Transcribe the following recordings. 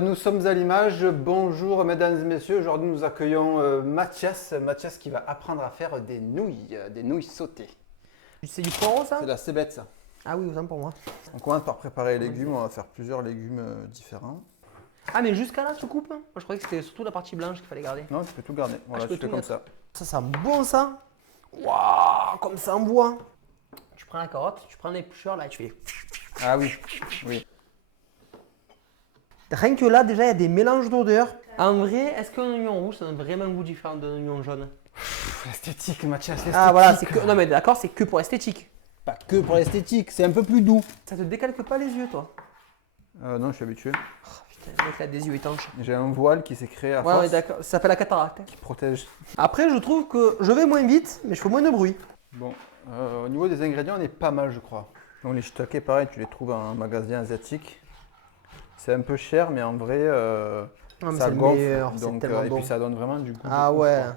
Nous sommes à l'image. Bonjour mesdames et messieurs. Aujourd'hui nous accueillons Mathias. Mathias qui va apprendre à faire des nouilles sautées. C'est du poireau ça? C'est la cébette ça. Ah oui, autant pour moi. On commence par préparer les légumes. On va faire plusieurs légumes différents. Ah mais jusqu'à là tu coupes? Moi je croyais que c'était surtout la partie blanche qu'il fallait garder. Non, tu peux tout garder. Voilà, je peux tu fais tout comme mettre. ça. Ça sent bon ça. Waouh, comme ça en bois. Tu prends la carotte, tu prends l'éplucheur là et tu fais... Ah oui, oui. Rien que là déjà il y a des mélanges d'odeurs. En vrai, est-ce qu'un oignon rouge ça a vraiment un goût différent d'un oignon jaune? L'esthétique Mathias, l'esthétique. Ah voilà, c'est que... Non mais d'accord, c'est que pour l'esthétique. Pas que pour l'esthétique, c'est un peu plus doux. Ça te décalque pas les yeux toi? Non, je suis habitué. Oh, putain, le mec là a des yeux étanches. J'ai un voile qui s'est créé à Ouais, force ouais d'accord, ça s'appelle la cataracte. qui protège. Après je trouve que je vais moins vite mais je fais moins de bruit. Bon, au niveau des ingrédients, on est pas mal je crois. Donc les shiitake, pareil, tu les trouves en magasin asiatique. C'est un peu cher, mais en vrai, Non, mais ça c'est le gonfle. meilleur, c'est Donc, tellement et bon. puis ça donne vraiment du goût. Ah de ouf, ouais. quoi.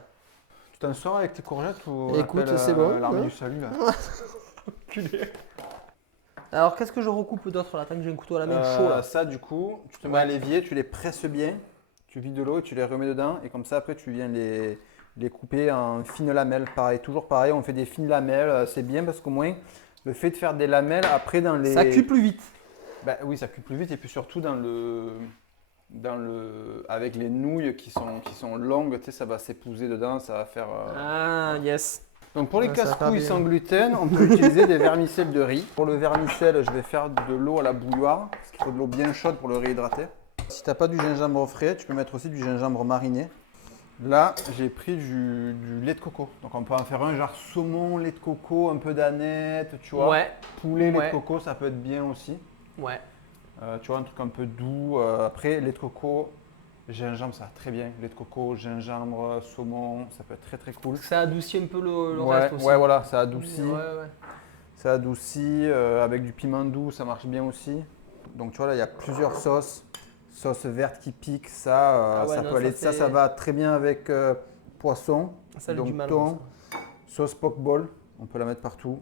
Tu t'en sors avec tes courgettes ou on Écoute, appelle, c'est bon, l'armée hein. du salut là. Alors qu'est-ce que je recoupe d'autre là, tant que j'ai un couteau à la main chaud là? Ça du coup, tu te mets à l'évier, tu les presses bien, tu vides de l'eau et tu les remets dedans. Et comme ça après tu viens les couper en fines lamelles. Pareil, toujours pareil, on fait des fines lamelles. C'est bien parce qu'au moins le fait de faire des lamelles après dans les... Ça cuit plus vite. Bah, oui, ça cuit plus vite et puis surtout avec les nouilles qui sont longues, tu sais, ça va s'épouser dedans, ça va faire... Ah yes. Donc pour les Ouais, ça va casse-couilles bien. sans gluten, on peut utiliser des vermicelles de riz. Pour le vermicelle, je vais faire de l'eau à la bouilloire, parce qu'il faut de l'eau bien chaude pour le réhydrater. Si tu n'as pas du gingembre frais, tu peux mettre aussi du gingembre mariné. Là, j'ai pris du lait de coco. Donc on peut en faire un genre saumon, lait de coco, un peu d'aneth, tu vois. Ouais. Poulet, lait Ouais. de coco, ça peut être bien aussi. Ouais. Tu vois, un truc un peu doux. Après, lait de coco, gingembre, ça va très bien. Lait de coco, gingembre, saumon, ça peut être très très cool. Ça adoucit un peu le Ouais, reste aussi. ouais, voilà, ça adoucit. Ouais, ouais. Ça adoucit. Avec du piment doux, ça marche bien aussi. Donc tu vois, là, il y a plusieurs sauces. Sauce verte qui pique, ça, Ah ouais, ça non, peut aller. ça, Ça va très bien avec poisson. Ça a Donc du mal. thon, sauce poke bowl, on peut la mettre partout.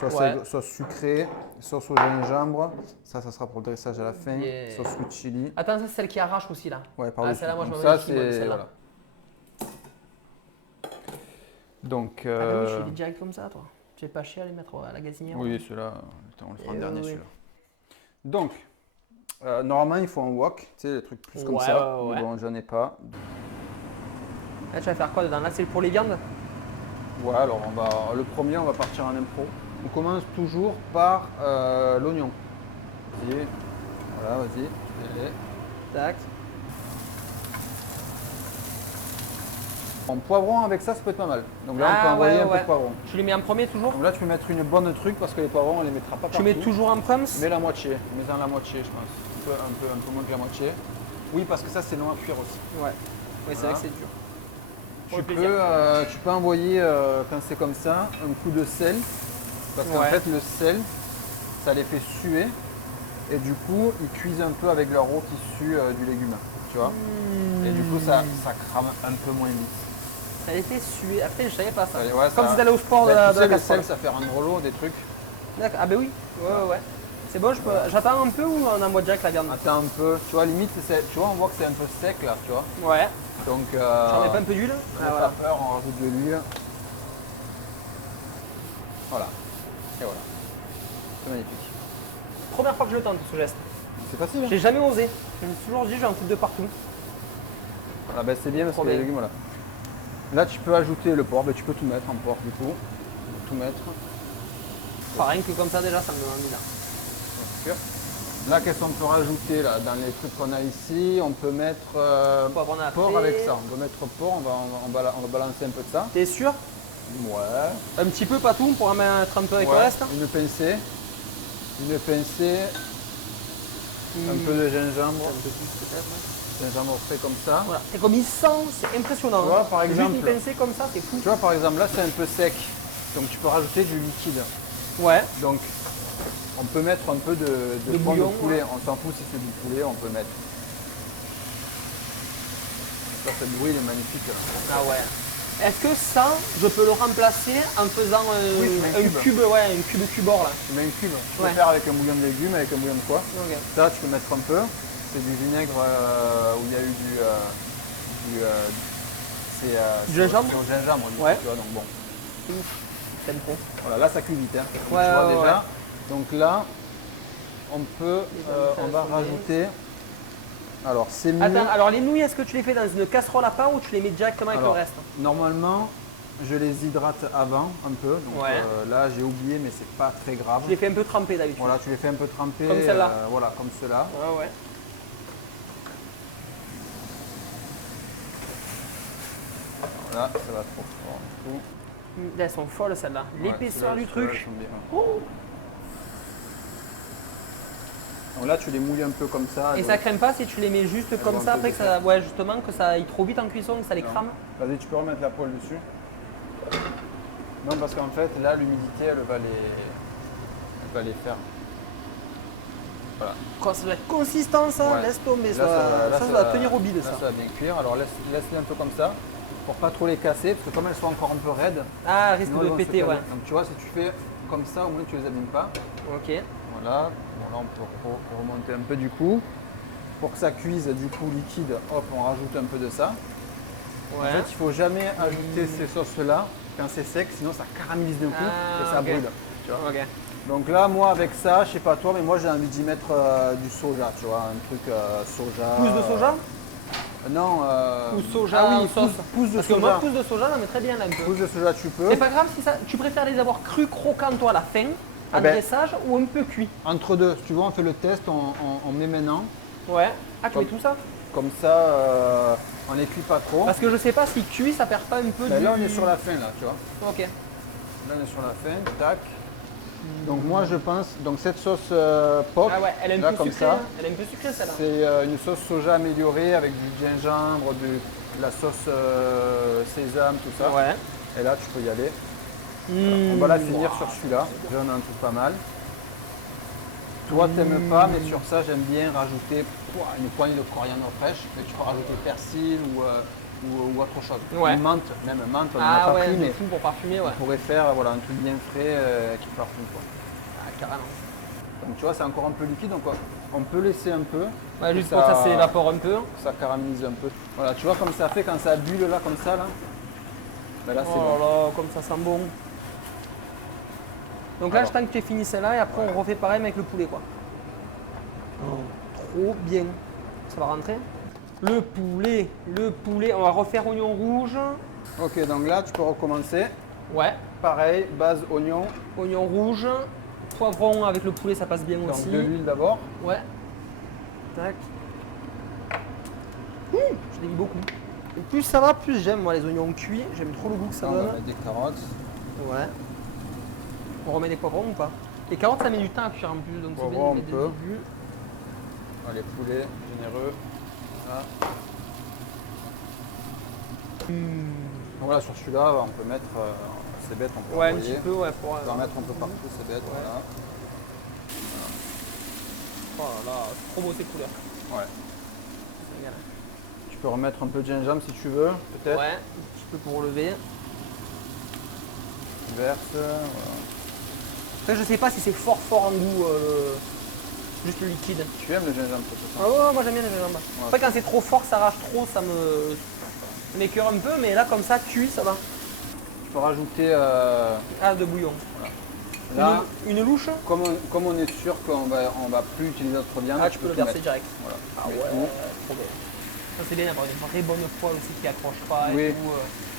Ouais. Sauce sucrée, sauce au gingembre. Ça sera pour le dressage à la fin. Yeah. Sauce sweet chili. Attends, ça c'est celle qui arrache aussi là. Ouais, pardon. Ah, celle-là, moi je Donc m'en ça, méfie, moi, de c'est celle-là. voilà. Donc, Ah bah oui, je fais des directs comme ça toi. Tu es pas chier à les mettre à la gazinière. oui, ceux-là, on le fera en Eh dernier oui. celui-là. Donc, normalement, il faut un wok, tu sais, des trucs plus comme Ouais, ça. ouais, ouais. Mais bon, j'en ai pas. Là tu vas faire quoi dedans? Là c'est pour les viandes? Ouais, alors le premier, on va partir en impro. On commence toujours par l'oignon. Vas-y, voilà, vas-y, fais-les. Tac. En poivron avec ça peut être pas mal. Donc là, on peut Ah, envoyer ouais, un peu ouais. de poivron. Tu les mets en premier toujours? Donc là, tu peux mettre une bonne truc parce que les poivrons, on les mettra pas partout. Tu mets toujours en prums? Mets la moitié, mets-en la moitié, je pense. Un peu moins que la moitié. Oui, parce que ça, c'est long à cuire aussi. Ouais. Oui, c'est Voilà. vrai que c'est dur. Pour Tu le plaisir. peux envoyer, quand c'est comme ça, un coup de sel. Parce qu'en Ouais. fait, le sel, ça les fait suer. Et du coup, ils cuisent un peu avec leur eau qui sue du légume. Tu vois. Et du coup, ça crame un peu moins vite. Ça les fait suer. Après, je savais pas ça. Ouais, Comme ça- si t'allais au sport Bah, de tu sais, la le casserole. sel, ça fait rendre l'eau, des trucs. D'accord. Ah, bah oui. Ouais. C'est bon, j'attends un peu ou on envoie direct la viande? Attends un peu. Tu vois, limite, tu vois, on voit que c'est un peu sec là, tu vois. Ouais. Donc, J'en ai pas un peu d'huile? n'aie Ah, pas voilà. peur, on rajoute de l'huile. Voilà. Et voilà. C'est magnifique. Première fois que je le tente ce geste. C'est facile. Hein. J'ai jamais osé. Je me suis toujours dit, j'ai un truc de partout. Voilà, ben, c'est bien parce que Trop les bien. légumes, voilà. Là, tu peux ajouter le porc. Ben, tu peux tout mettre en porc du coup. Tout mettre. Enfin, rien que comme ça, déjà, ça me donne envie là. Bien sûr. Là, qu'est-ce qu'on peut rajouter là, dans les trucs qu'on a ici? On peut mettre Poivron à porc frais. avec ça. On peut mettre porc, on va balancer un peu de ça. T'es sûr? Ouais. Un petit peu, pas tout, pour en mettre un peu avec le Ouais. reste. Une pincée. Une pincée. Un peu de gingembre. Un peu plus peut-être. Ouais. Gingembre frais comme ça. Voilà. C'est comme il sent, c'est impressionnant. Tu vois, hein. par Juste exemple. une pincée comme ça, c'est fou. Tu vois, par exemple, là, c'est un peu sec. Donc, tu peux rajouter du liquide. Ouais. Donc, on peut mettre un peu de fond bouillon, de poulet. ouais. On s'en fout si c'est du poulet, on peut mettre. Ça, ce bruit, il est magnifique. Là. Ah ouais. Est-ce que ça, je peux le remplacer en faisant Oui, tu mets un un cube. cube, ouais, un cube cubord là? Tu mets une cube. Tu peux Ouais. faire avec un bouillon de légumes, avec un bouillon de quoi. Ok. Ça, tu peux mettre un peu. c'est du vinaigre où il y a eu Du gingembre. c'est au gingembre, du coup, Ouais. tu vois, donc bon. T'aimes trop. Voilà, là ça cuit vite, hein. Donc, Ouais, tu vois ouais, déjà. ouais. Donc là, on va rajouter. Alors c'est mieux. Attends, alors les nouilles, est-ce que tu les fais dans une casserole à pain ou tu les mets directement avec Alors, le reste? Normalement, je les hydrate avant un peu. Donc Ouais. là, j'ai oublié, mais c'est pas très grave. Je les fais un peu tremper d'habitude. Voilà, tu les fais un peu tremper. Comme celle-là. Voilà, comme cela. Ouais, ouais. Là, ça va trop fort. Du coup. Elles sont folles celles-là. L'épaisseur Ouais, du celles-là, truc. elles sont bien. Oh. Donc là, tu les mouilles un peu comme ça. Et ça crème pas si tu les mets juste comme vont un ça peu après que ça. Ouais, justement, que ça aille trop vite en cuisson, que ça les Non. crame. Vas-y, tu peux remettre la poêle dessus. Non, parce qu'en fait, là, l'humidité, elle va les faire. Voilà. Quoi, ça doit être consistant ça, Ouais. laisse tomber. Là, Ça doit tenir au bide là, ça. ça va bien cuire. Alors laisse-les un peu comme ça pour pas trop les casser parce que comme elles sont encore un peu raides, Ah, risque sinon, elles de vont se péter, caler. ouais. Donc tu vois, si tu fais comme ça, au moins tu les abîmes pas. Ok. Voilà. Bon là, on peut remonter un peu du coup. Pour que ça cuise du coup liquide, hop, on rajoute un peu de ça. Ouais. En fait, il faut jamais ajouter ces sauces-là quand c'est sec, sinon ça caramélise d'un coup Ah, et ça ok. brûle. Tu vois. Ok. Donc là, moi avec ça, je sais pas toi, mais moi j'ai envie d'y mettre du soja, tu vois, un truc soja. Pousse de soja Non. Ou soja Ah oui, en sauce. pousse de Parce que soja. moi, pousse de soja, j'en mettrais bien là un peu. Pousse de soja, tu peux. C'est pas grave si ça. Tu préfères les avoir crus croquants toi à la fin, à Ah ben. dressage ou un peu cuit? Entre deux, si tu vois, on fait le test, on met maintenant. Ouais. Ah, tu Comme- mets tout ça? Comme ça, on les cuit pas trop. Parce que je sais pas si cuit ça perd pas un peu Ben du. là, on est sur la fin, là, tu vois. Ok. Là, on est sur la fin, tac. Donc moi, je pense, donc cette sauce pop, Ah ouais, elle est un là, peu comme sucrée. ça, Hein. Elle est un peu sucrée celle-là. c'est une sauce soja améliorée avec du gingembre, de la sauce sésame, tout ça. Ouais. Et là, tu peux y aller. On va la finir sur celui-là. Déjà, on a un truc pas mal. Toi, t'aimes pas, mais sur ça, j'aime bien rajouter une poignée de coriandre fraîche. Mais tu peux rajouter persil ou autre chose. Ouais. Une menthe, même menthe, on n'en a Ah pas ouais, pris, de mais fou pour parfumer, ouais. on pourrait faire voilà, un truc bien frais qui parfume. Quoi. Ah, carrément. Donc tu vois, c'est encore un peu liquide, donc on peut laisser un peu. Ouais, juste pour que ça s'évapore un peu. Que ça caramélise un peu. Voilà, tu vois comme ça fait quand ça bulle là, comme ça, là. Ben là, c'est Oh bon. là là, comme ça sent bon. Donc là, Alors. je tente que tu aies fini celle-là et après on refait pareil mais avec le poulet quoi. Trop bien. Ça va rentrer. Le poulet, on va refaire oignon rouge. Ok, donc là, tu peux recommencer. Ouais, Pareil, base oignon, oignon rouge. Poivron avec le poulet, ça passe bien donc aussi. de l'huile d'abord. Ouais. Tac. Je l'ai mis beaucoup. Et plus ça va, plus j'aime moi les oignons cuits. J'aime trop le goût que ça Là, on va donne. mettre des carottes. Ouais. On remet des poivrons ou pas? Les carottes ça met du temps à cuire en plus, donc c'est bien Poivrons, de mettre dès on le peut. début. Allez, poulet, généreux. Là. Donc voilà, sur celui-là, on peut mettre, c'est bête, on peut Ouais, un envoyer. petit peu, ouais, pour. On peut en mettre un peu partout, c'est bête, voilà. Oh là là, c'est trop beau ces couleurs. Ouais. Ça régale. Tu peux remettre un peu de gingembre si tu veux, peut-être. Ouais, un petit peu pour relever. Tu verses, voilà. Après, je sais pas si c'est fort en goût, juste le liquide. Tu aimes le gingembre, c'est ça? Ah ouais, moi j'aime bien les gingembre. Après, quand c'est trop fort, ça arrache trop, ça m'écœure un peu, mais là, comme ça, cuit, ça va. Tu peux rajouter, Ah, de bouillon. là, Une louche? comme on est sûr qu'on va plus utiliser notre viande, Ah, tu peux le tout verser mettre. direct. Voilà. Ah Tu ouais, mets tout. trop bien. Ça, c'est bien d'avoir une vraie bonne poêle aussi qui accroche pas et Oui. tout.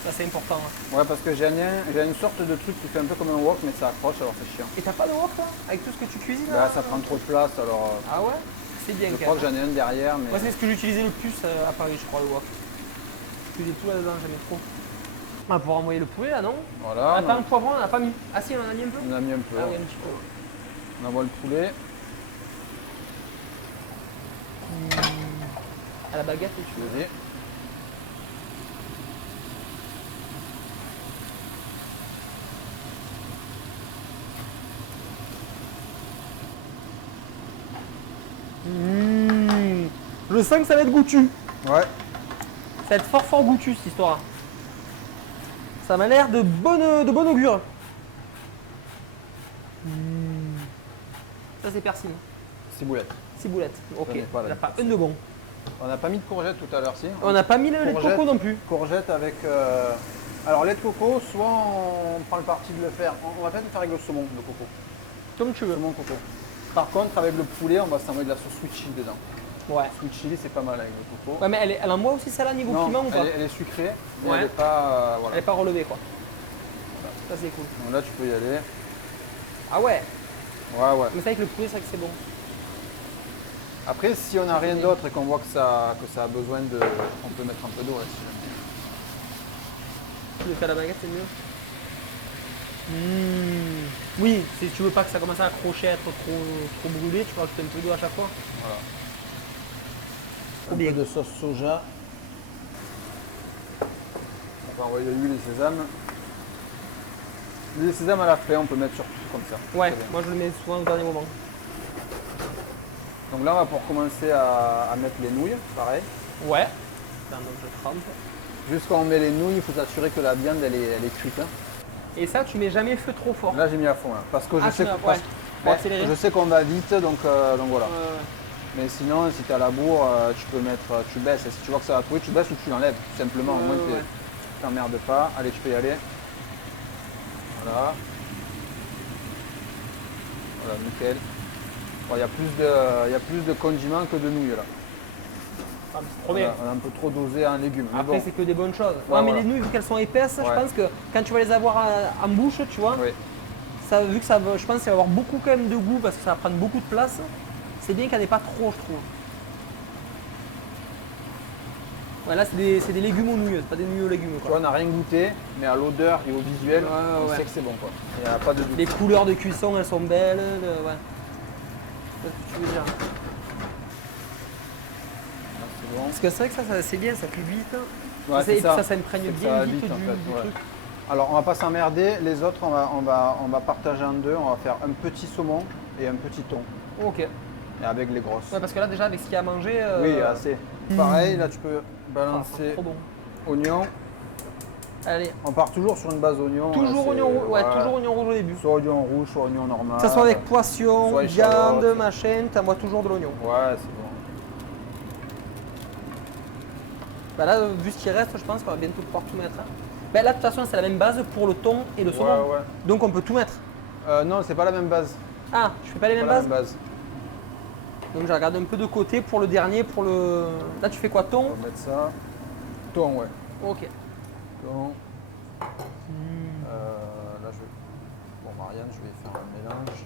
Ça, c'est important. Ouais, parce que j'ai une sorte de truc qui fait un peu comme un wok, mais ça accroche, alors c'est chiant. Et t'as pas de wok, toi? Avec tout ce que tu cuisines Là, ça prend trop de place, alors Ah ouais? C'est bien je quand crois que même. j'en ai un derrière, mais Moi, c'est ce que j'utilisais le plus à Paris, je crois, le wok. Je cuisais tout là-dedans, j'aimais trop. On va pouvoir envoyer le poulet là, non? voilà, Attends, le poivron, on n'a pas mis. Ah si, on en a mis un peu? on a mis un peu. Ah oui, un petit peu. On envoie le poulet. À la baguette, et tu veux. Vas-y. Je sens que ça va être goûtu. Ouais. Ça va être fort goûtu cette histoire. Ça m'a l'air de bon augure. Ça c'est persil. Ciboulette. ciboulettes. Ok, connais pas, il n'y la a pas vitesse. un de bon. On n'a pas mis de courgettes tout à l'heure, si. On n'a pas mis le lait de Courgette. coco non plus. Courgettes avec... Alors, lait de coco, soit on prend le parti de le faire... On va peut-être le faire avec le saumon de coco. Comme tu veux. Saumon coco. Par contre, avec le poulet, on va s'envoyer de la sauce sweet chili dedans. Ouais. Sweet chili, c'est pas mal avec le coco. Ouais, mais elle envoie aussi celle-là niveau Non, piment ou pas? elle est sucrée, mais Ouais. elle n'est pas... Elle voilà. n'est pas relevée quoi. Ça c'est cool. Donc là, tu peux y aller. Ah ouais, Ouais, ouais. mais c'est avec le poulet, c'est vrai que c'est bon. Après, si on n'a rien d'autre et qu'on voit que ça a besoin de... On peut mettre un peu d'eau, là, si jamais. Tu le fais à la baguette, c'est mieux. Oui, si tu veux pas que ça commence à accrocher, à être trop brûlé, tu peux rajouter un peu d'eau à chaque fois. Voilà. Trop Un bien. peu de sauce soja. On va envoyer l'huile et sésame. L'huile et sésame à la fin, on peut mettre sur tout comme ça. Ouais, Très bien. moi je le mets souvent au dernier moment. Donc là, on va pour commencer à mettre les nouilles, pareil. Ouais. Donc je trempe. Juste quand on met les nouilles, il faut s'assurer que la viande elle est cuite, hein. Et ça, tu mets jamais feu trop fort. Là, j'ai mis à fond, là, parce que je Ah, sais tu mets à- que- ouais. Pour ouais, accélérer. je sais qu'on va vite, donc voilà. Ouais. Mais sinon, si tu as la bourre, tu peux mettre, tu baisses. Et si tu vois que ça va couler, tu baisses ou tu l'enlèves, tout simplement. Au moins, Ouais. tu t'emmerdes pas. Allez, tu peux y aller. Voilà. Voilà, nickel. Bon, il y a plus de condiments que de nouilles là. Ah, mais c'est trop bien. On a un peu trop dosé en légumes. Mais Après, bon. c'est que des bonnes choses. Ouais, Ouais, mais voilà. les nouilles, vu qu'elles sont épaisses, je Ouais. pense que quand tu vas les avoir en bouche, tu vois, Oui. ça, vu que ça va, je pense qu'il va y avoir beaucoup quand même de goût parce que ça va prendre beaucoup de place. C'est bien qu'elle n'ait pas trop, je trouve. Ouais, là, c'est des légumes aux nouilles, c'est pas des nouilles aux légumes. Tu Quoi. vois, on n'a rien goûté, mais à l'odeur et au visuel, Ouais, on ouais. sait que c'est bon quoi. Il n'y a pas de doute. Les couleurs de cuisson, elles sont belles. Ouais. C'est ce que tu veux dire. Là, c'est bon. Parce que c'est vrai que ça c'est bien, ça cuit vite. Ouais, et c'est puis ça. ça imprègne C'est que bien ça va vite, vite, en du fait, ouais. truc. Alors on va pas s'emmerder, les autres on va partager en deux, on va faire un petit saumon et un petit thon. Ok. Et avec les grosses. Ouais, parce que là, déjà, avec ce qu'il y a à manger. Oui, assez. Pareil, là tu peux ah, balancer trop bon. oignon. Allez, On part toujours sur une base oignon. toujours c'est- oignon rouge. Ouais, toujours oignon rouge au début. Soit oignon rouge, soit oignon normal. Que ça soit avec poisson, soit viande, échalote. machin, t'envoies toujours de l'oignon. Ouais, c'est bon. Bah là, vu ce qui reste, je pense qu'on va bientôt pouvoir tout mettre. Hein. Bah là, de toute façon, c'est la même base pour le thon et le saumon. Ouais, ouais. Donc on peut tout mettre. Non, c'est pas la même base. Ah, je fais pas les C'est mêmes pas la bases même base. Donc j'ai regardé un peu de côté pour le dernier, pour le... Là, tu fais quoi, On thon? va mettre ça. Thon, ouais. Ok. Thon. Là, je vais... Bon, Marianne, je vais faire un mélange.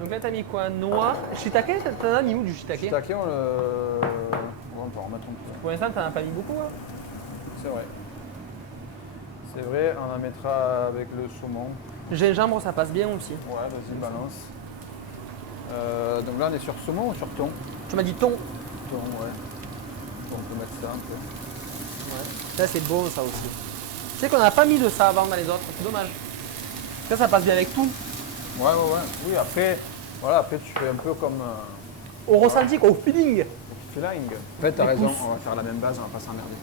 Donc là, t'as mis quoi? Noix. Shiitake, t'en as mis où du shiitake? Shiitake, on peut en remettre un peu. Pour l'instant, t'en as pas mis beaucoup. Hein. C'est vrai. C'est vrai, on en mettra avec le saumon. Gingembre, ça passe bien aussi. Ouais, vas-y, balance. Donc là, on est sur saumon ou sur thon? Tu m'as dit thon. Thon, ouais. Bon, on peut mettre ça un peu. Ça, c'est bon, ça aussi. Tu sais qu'on n'a pas mis de ça avant dans les autres, c'est dommage. Ça passe bien avec tout. Ouais, ouais, ouais. Oui, après, voilà, après tu fais un peu comme Au ressenti, au feeling. feeling. En fait, t'as Les raison, pouces. on va faire la même base, on va pas s'emmerder.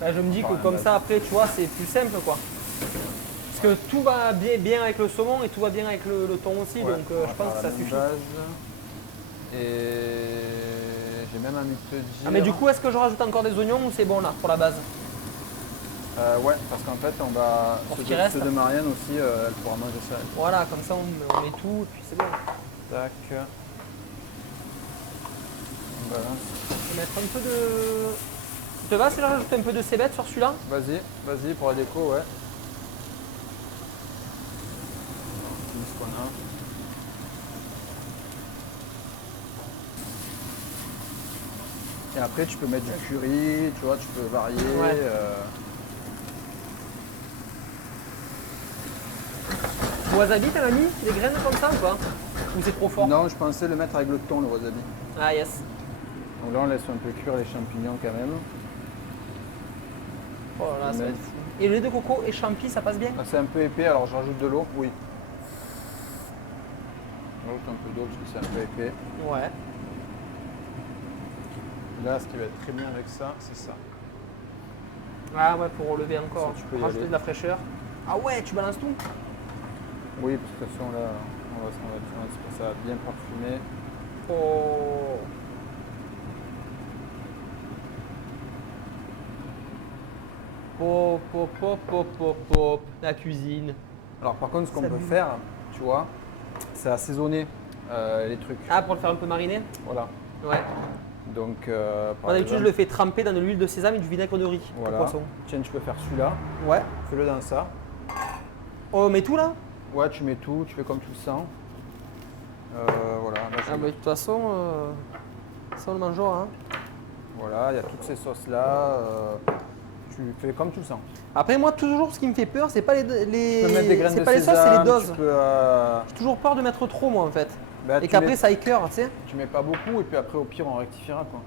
Là, je me dis que Ouais, comme bah, ça, après, tu vois, c'est plus simple, quoi. Parce que tout va bien avec le saumon et tout va bien avec le thon aussi, Ouais, donc on va je pense faire que la ça même suffit. base. Et j'ai même envie de te dire. Ah, mais du coup, est-ce que je rajoute encore des oignons ou c'est bon là, pour la base? Ouais, parce qu'en fait, on va. Pour ce Ceux qui de, reste. ceux de Marianne aussi, elle pourra manger ça. elle. Voilà, comme ça, on met tout et puis c'est bon. Tac. On balance. On va mettre un peu de... Ça te va si je rajoute un peu de cébette sur celui-là? Vas-y, vas-y pour la déco, ouais. Tout ce qu'on a. Et après, tu peux mettre du curry, tu vois, tu peux varier. Ouais. Wasabi, t'en as mis des graines comme ça ou pas? Ou c'est trop fort? Non, je pensais le mettre avec le thon, le wasabi. Ah yes. Donc là, on laisse un peu cuire les champignons quand même. Oh là là, ça va Mais- être fou. Et le lait de coco et champi, ça passe bien? Là, c'est un peu épais, alors je rajoute de l'eau. Oui. Je rajoute un peu d'eau parce que c'est un peu épais. Ouais. Là, ce qui va être très bien avec ça, c'est ça. Ah ouais, pour relever encore, Ça, tu peux y rajouter aller. de la fraîcheur. Ah ouais, tu balances tout? Oui, parce que de toute façon, là, on va se mettre ça va bien parfumé. Oh. hop, hop, hop, hop, hop, hop. La cuisine. Alors par contre, ce qu'on peut Salut. faire, tu vois, c'est assaisonner les trucs. Ah, pour le faire un peu mariner? Voilà. Ouais. Donc, Moi par d'habitude, je exemple, le fais tremper dans de l'huile de sésame et du vinaigre de riz au voilà. poisson. Tiens, tu peux faire celui-là. Ouais. Fais-le dans ça. On met tout là? Ouais, tu mets tout, tu fais comme tu le sens. Voilà, là, Ah, bah de toute façon, ça on le mangera. Hein. voilà, il y a toutes ces sauces-là. Tu fais comme tu le sens. Après, moi, toujours, ce qui me fait peur, c'est pas Tu peux mettre des graines c'est de pas les sauces, c'est les sésame, doses. tu peux, J'ai toujours peur de mettre trop, moi, en fait. bah, Et tu qu'après, mets- ça écœure, tu sais. Tu mets pas beaucoup et puis après au pire on rectifiera quoi.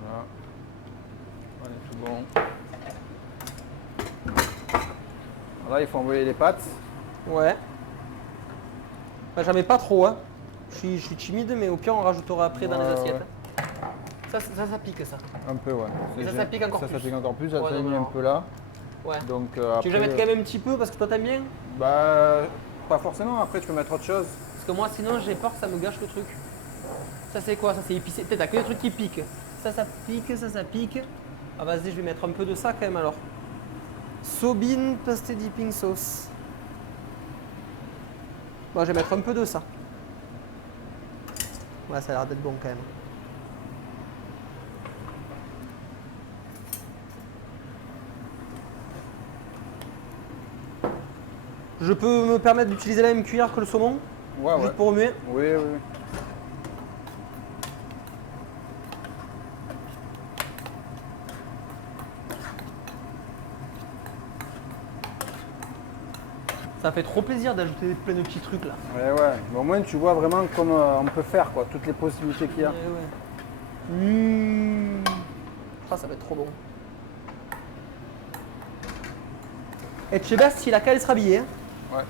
Voilà. On est tout bon. Là il faut envoyer les pâtes. Ouais. Bah, j'en mets pas trop, hein. Je suis timide, mais au pire, on rajoutera après dans les Ouais, assiettes. ouais. Ça pique, ça. Un peu ouais. Mais ça C'est- pique encore ça plus. pique encore plus, ça Ouais, s'est non, mis non, un non. peu là. Ouais. Donc Tu veux que je la après, mette quand même un petit peu parce que toi, t'aimes bien? bah pas forcément, après tu peux mettre autre chose. Parce que moi, sinon, j'ai peur que ça me gâche le truc. Ça, c'est quoi? Ça, c'est épicé. Peut-être, t'as que des trucs qui piquent. Ça pique, ça pique. Ah, vas-y, je vais mettre un peu de ça quand même alors. Sobin Pasté Dipping Sauce. Bon, je vais mettre un peu de ça. Ouais, ça a l'air d'être bon quand même. Je peux me permettre d'utiliser la même cuillère que le saumon, Ouais ouais. juste pour remuer. Oui oui. Oui. Ça fait trop plaisir d'ajouter plein de petits trucs là. Ouais ouais. Mais au moins tu vois vraiment comme on peut faire quoi, toutes les possibilités qu'il y a. Ouais, ouais. Mmh. Ah, ça va être trop bon. Et tu sais bien si la cale sera habillée. Hein. Ouais.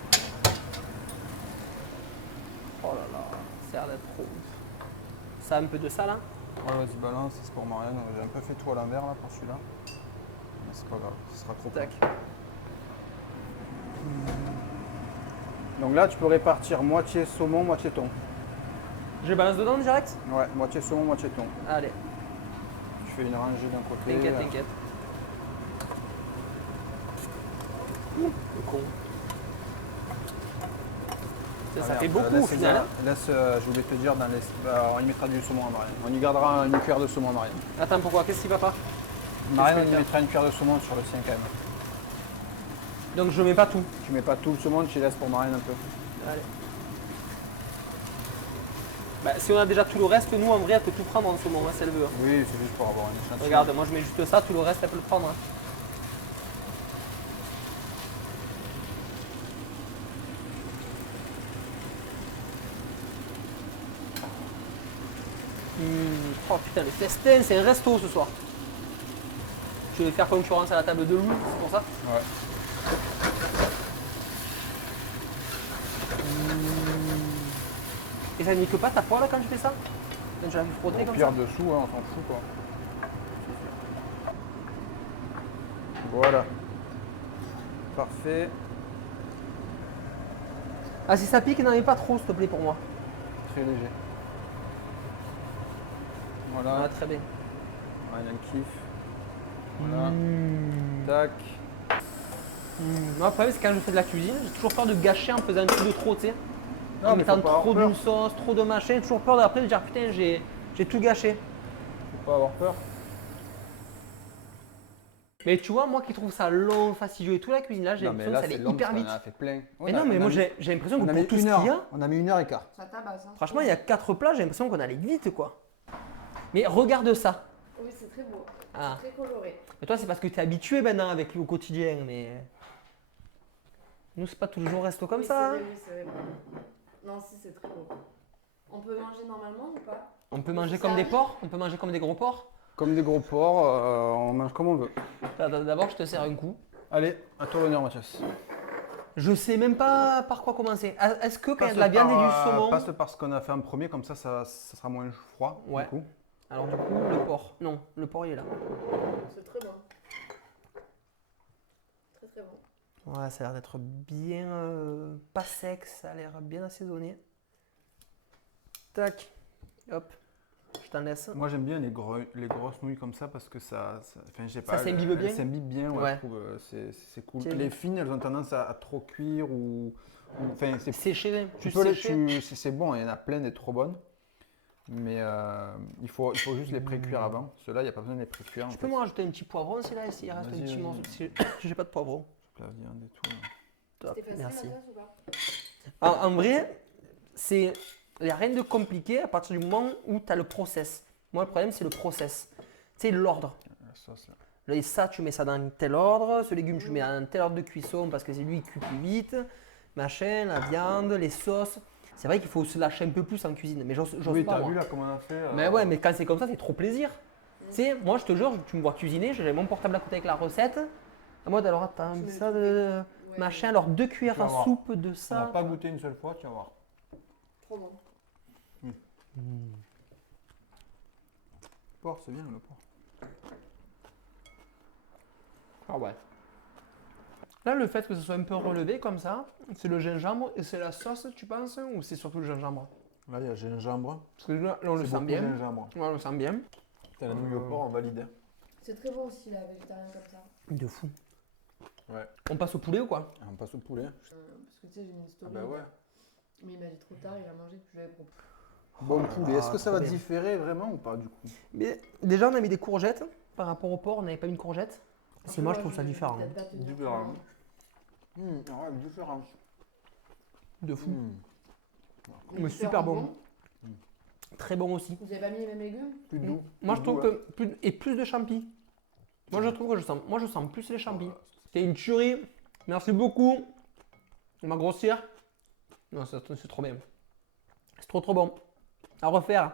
Oh là là, ça a l'air d'être trop. Ça a un peu de ça là. Ouais, vas-y, balance, c'est pour Marianne. J'ai un peu fait tout à l'envers là pour celui-là. Mais c'est pas grave, ce sera trop Tac. plein. Donc là, tu peux répartir moitié saumon, moitié thon. Je balance dedans direct. Ouais, moitié saumon, moitié thon. Allez, Tu fais une rangée d'un côté. t'inquiète, t'inquiète. Le con. Ça fait beaucoup au final. Hein. Laisse, je voulais te dire, on y mettra du saumon à Marianne. On y gardera une cuillère de saumon à Marianne. Attends, pourquoi? Qu'est-ce qui va pas? Marianne, que on y tu mettra une cuillère de saumon sur le sien quand même. Donc je mets pas tout. Tu mets pas tout le saumon, tu laisses pour Marianne un peu. Allez. Bah, si on a déjà tout le reste, nous en vrai, elle peut tout prendre en saumon, hein, si elle veut. Hein. Oui, c'est juste pour avoir une échantillon. Regarde, moi je mets juste ça, tout le reste, elle peut le prendre. Hein. Oh putain, le festin, c'est un resto ce soir. Je vais faire concurrence à la table de Louis, c'est pour ça. Ouais. Et ça nique pas ta poêle quand tu fais ça? Quand tu la fais frotter Au comme pire ça? dessous, hein, on s'en fout quoi. Voilà. Parfait. Ah, si ça pique, n'en mets pas trop, s'il te plaît, pour moi. Très léger. Ah, Voilà. très bien. Marianne kiffe. Voilà. Tac. Moi, le problème, c'est quand je fais de la cuisine, j'ai toujours peur de gâcher en faisant un truc de trop, tu sais. Non, En mais faut mettant pas avoir trop peur. d'une sauce, trop de machin, j'ai toujours peur d'après de dire putain, j'ai tout gâché. Faut pas avoir peur. Mais tu vois, moi qui trouve ça long, fastidieux et tout, la cuisine là, j'ai Non, mais l'impression que là, ça c'est allait long hyper parce vite. qu'on en a fait plein. Mais non, mais moi j'ai l'impression que on a pour mis tout ce une qu'il y heure. a, On a mis 1h15. Ça tabasse. Hein. franchement, il y a 4 plats, j'ai l'impression qu'on allait vite quoi. Mais regarde ça. Oui, c'est très beau. Ah. Très coloré. Et toi, c'est parce que tu es habitué maintenant avec lui au quotidien, mais. Nous, c'est pas toujours resto comme Oui, ça. Hein. C'est vrai, oui, c'est vrai. Non, si, c'est très beau. On peut manger normalement ou pas? On peut manger comme des porcs, on peut manger comme des gros porcs. Comme des gros porcs, on mange comme on veut. D'abord, je te sers un coup. Allez, à toi l'honneur, Mathias. Je sais même pas par quoi commencer. Est-ce que quand il y a de la viande et du saumon. Passe par ce qu'on a fait en premier, comme ça sera moins froid. Ouais. Du coup. Alors, du coup, le porc. Non, le porc, il est là. C'est très bon. Très très bon. Ouais, ça a l'air d'être bien. Pas sec, ça a l'air bien assaisonné. Tac. Hop. Je t'en laisse. Moi j'aime bien les grosses nouilles comme ça parce que enfin, je sais pas, s'imbibe bien. elles s'imbibe bien, ouais, Ouais. je trouve, c'est cool. Tiens. Les fines, elles ont tendance à trop cuire enfin, Sécher. tu Juste peux sécher. c'est bon, il y en a plein des trop bonnes. Mais il faut juste les pré-cuire avant. Ceux-là, il n'y a pas besoin de les pré-cuire. Tu peux me rajouter un petit poivron aussi là, s'il reste un Vas-y, petit vas-y. morceau. J'ai pas de poivron. La viande et tout. Là. Top, C'était facile merci. à faire ou pas? En vrai, il n'y a rien de compliqué à partir du moment où tu as le process. Moi, le problème, c'est le process. C'est l'ordre. La sauce là. Là, et ça, tu mets ça dans tel ordre. Ce légume, tu le mets à un tel ordre de cuisson parce que c'est lui qui cuit plus vite. Machin, la viande, les sauces. C'est vrai qu'il faut se lâcher un peu plus en cuisine. Mais j'ose Oui, pas. t'as Moi. vu là comment on a fait Mais ouais, mais quand c'est comme ça, c'est trop plaisir. Tu sais, moi, je te jure, tu me vois cuisiner, j'ai mon portable à côté avec la recette. En mode, alors attends, Tu mets ça, le Ouais, machin. Alors, 2 cuillères Tu vas à voir. soupe de On n'a ça. pas goûté une seule fois, tu vas voir. Trop bon. Porc, c'est bien le porc. Ah ouais. Là, le fait que ce soit un peu relevé comme ça, c'est le gingembre et c'est la sauce, tu penses, ou c'est surtout le gingembre? Là, il y a gingembre. Parce que là, on le C'est sent beaucoup bien. gingembre. Ouais, on le sent bien. T'as la nouille au porc, on valide. C'est très bon aussi, la végétarien comme ça. De fou. Ouais. On passe au poulet ou quoi? On passe au poulet. Parce que tu sais, j'ai mis une Ah story. bah ouais. Mais il m'a dit trop tard, il a mangé depuis que j'avais proposé. Bon poulet, est-ce que ça trop va bien. différer vraiment ou pas du coup? Mais déjà, on a mis des courgettes. Par rapport au porc, on n'avait pas mis de courgettes. C'est moi, je trouve ça différent. Peut-être pas te dire Différent. comment. Ouais, différence. De fou. Mais Mais super bon. bon. Très bon aussi. Vous avez pas mis les mêmes légumes? Plus doux. Moi, je Plus trouve doux, hein. que. Et plus de champi. Moi, je trouve que je sens plus les champis. C'est une tuerie. Merci beaucoup. On va grossir. Non, c'est trop bien. C'est trop bon. À refaire.